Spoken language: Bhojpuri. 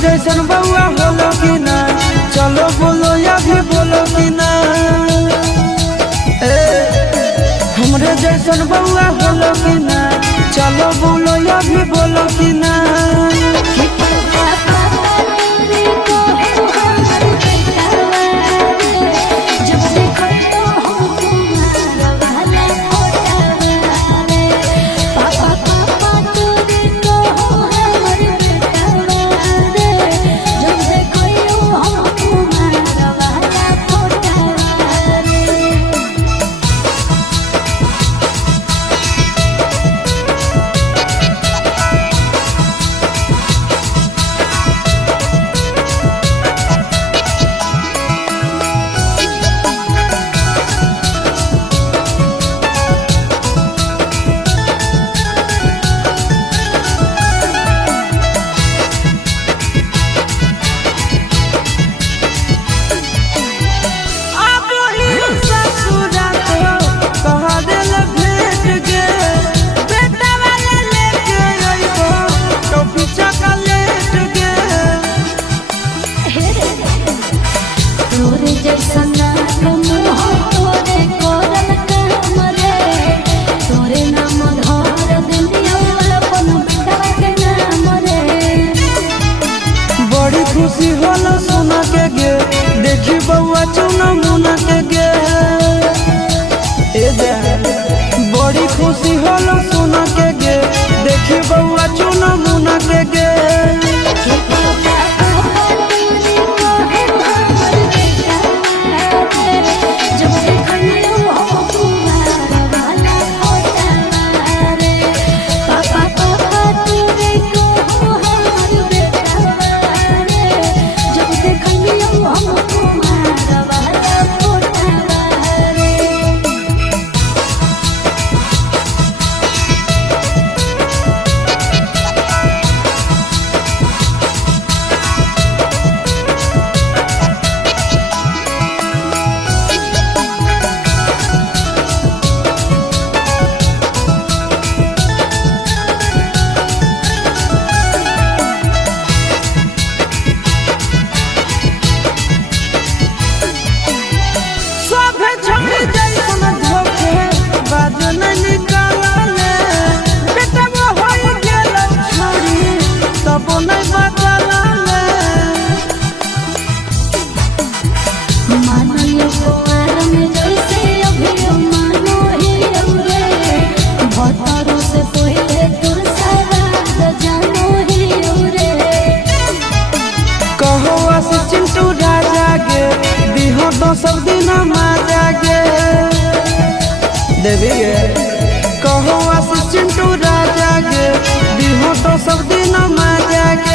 जैसन बउआ होलो कि ना, चलो बोलो या भी बोलो कि ना। हमरे जैसन बउआ होलो कि ना, चलो बोलो या भी बोलो कि ना। खुशी होला सोना के गे, देखी बउआ चुना मुना के गे। बड़ी खुशी होला सोना के गे, देखी बउआ चुना मुना के गे। तो सब दिन माजा गे देवी गे, कहो चिंटू राजा गे, दिहो तो सब दिन माजा गे।